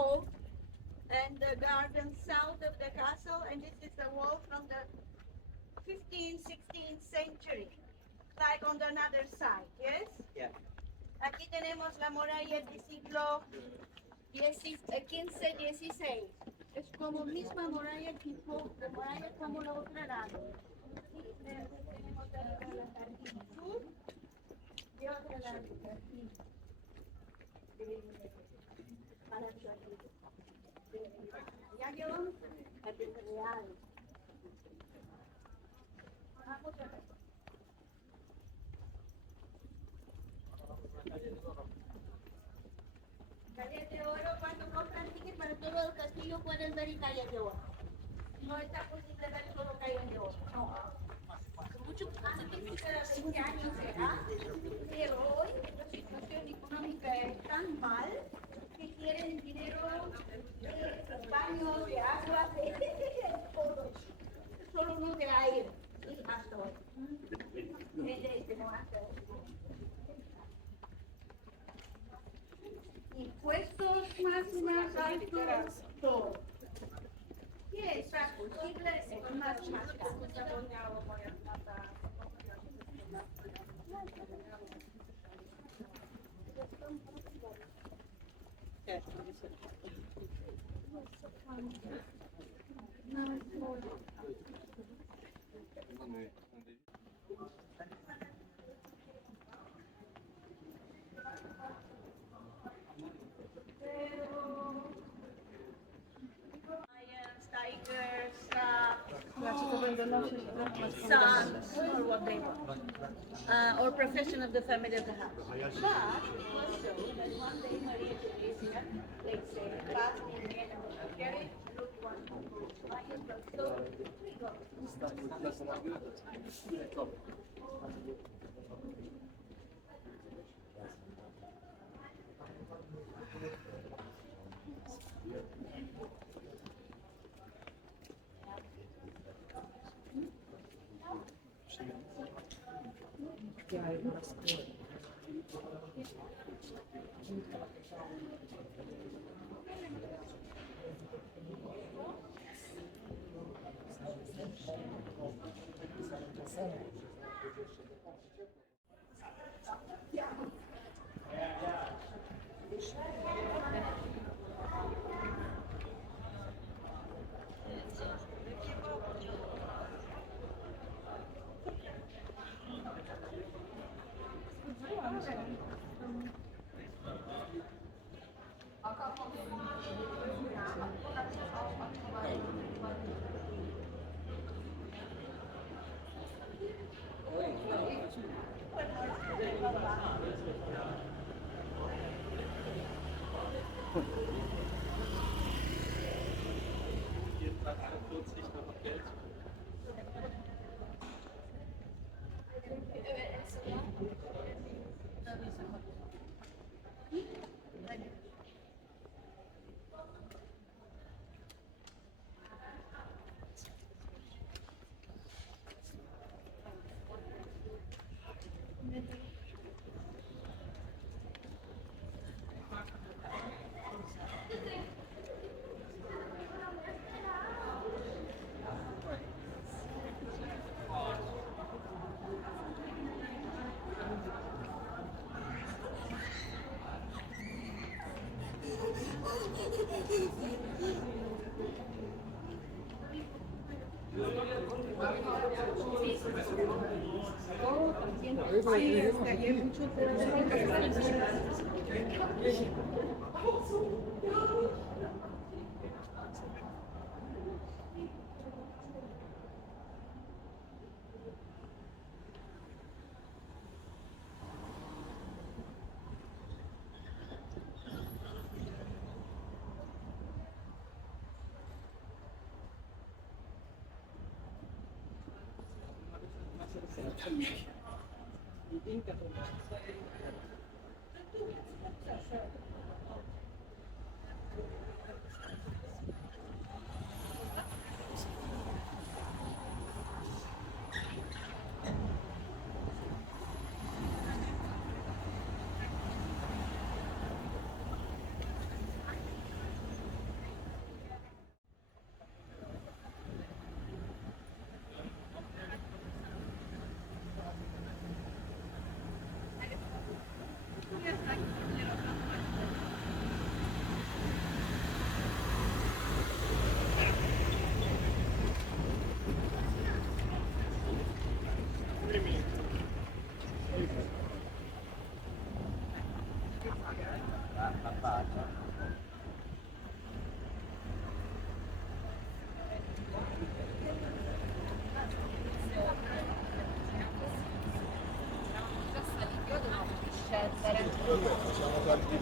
wall and the garden south of the castle, and this is the wall from the 15th, 16th century, like on the other side, yes? Yeah. Aquí tenemos la muralla del siglo XV, XVI. Es como misma muralla, tipo de muralla como la otra lado. Y tenemos la jardín sur y otra lado jardín Palacio ya quedó jardín real. Vamos a ver. Calle de Oro, cuando compran ticket para todo el castillo pueden ver Calle de Oro. No está posible ver solo Calle de Oro. No. Mucho antes de 20 años será, pero hoy la situación económica es tan mal que quieren dinero de baños, de agua, de todo. Solo no de aire. Y hasta hoy. Impuestos más altos, todo. ¿Qué es posible? Es más caro. Tigers, sons, or what they want, or profession of the family of the house. But it was shown that one day Maria Theresia, let's say, passed in the end of the carriage, looked one, so we go.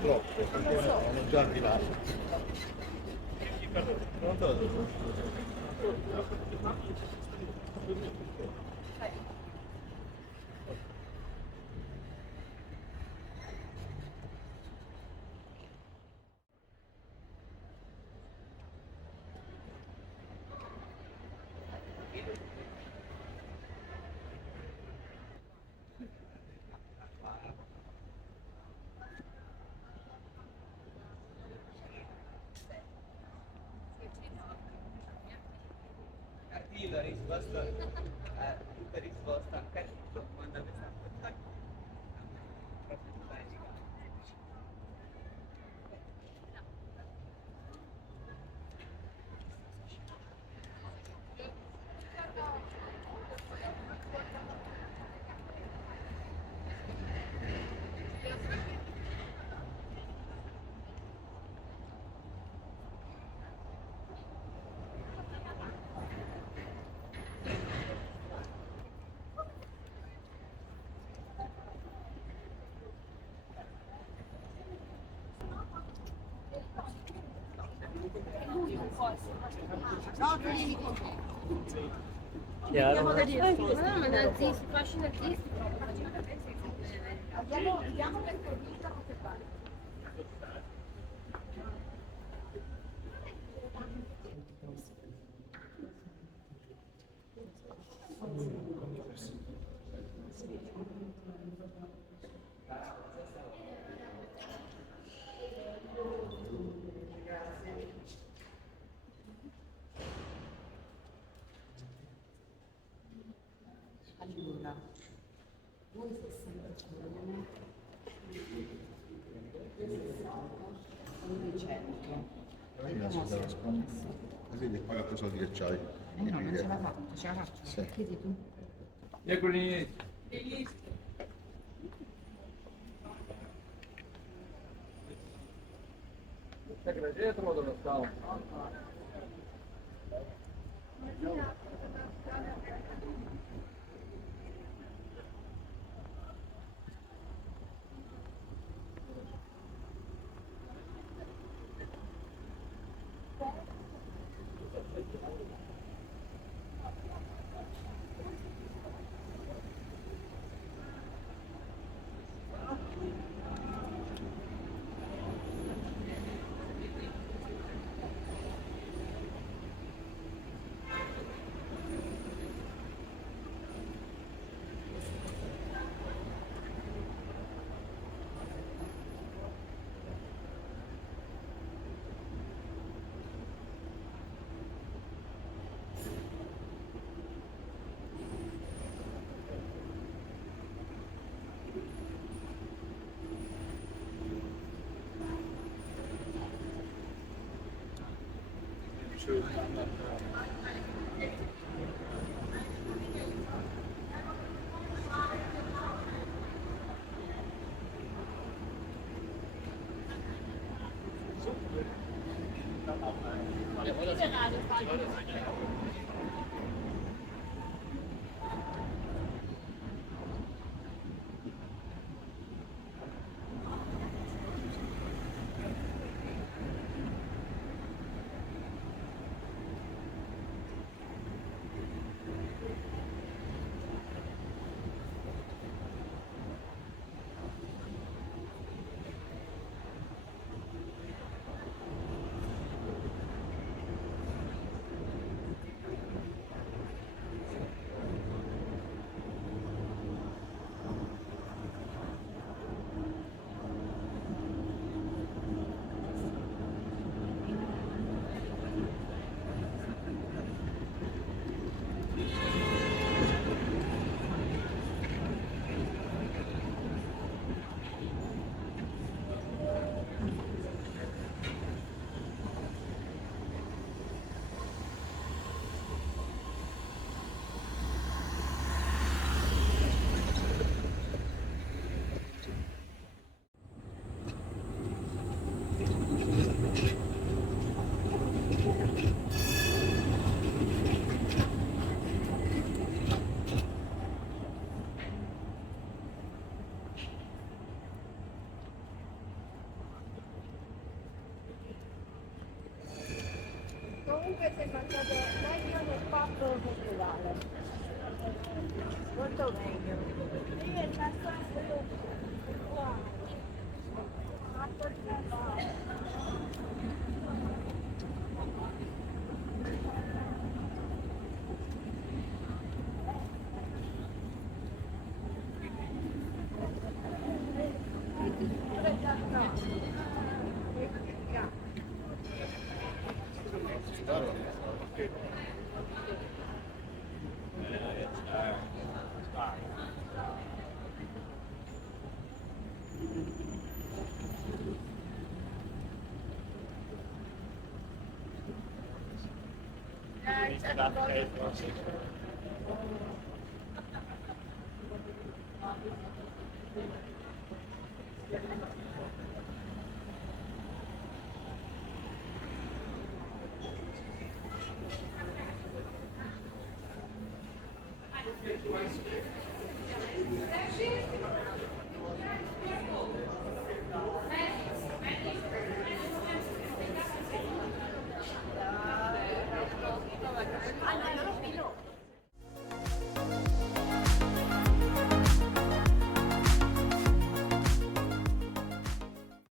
troppo, perché sono già arrivati. La risposta è tutta risposta anche a tutto quando mi sta proprio basica. Chiaro? Ma nazisti, fasci nazisti. Andiamo per fornita come fare. Allora, voi 65, 100, vediamo se Vedi, paga più soldi che c'hai. no, non ce l'ha fatta, ce la faccio. Sì. Chiedi tu. Eccoli. Sai che dietro dove stavo? comunque sembra stato meglio nel fatto culturale. Molto meglio. Sì, è stato quello qua.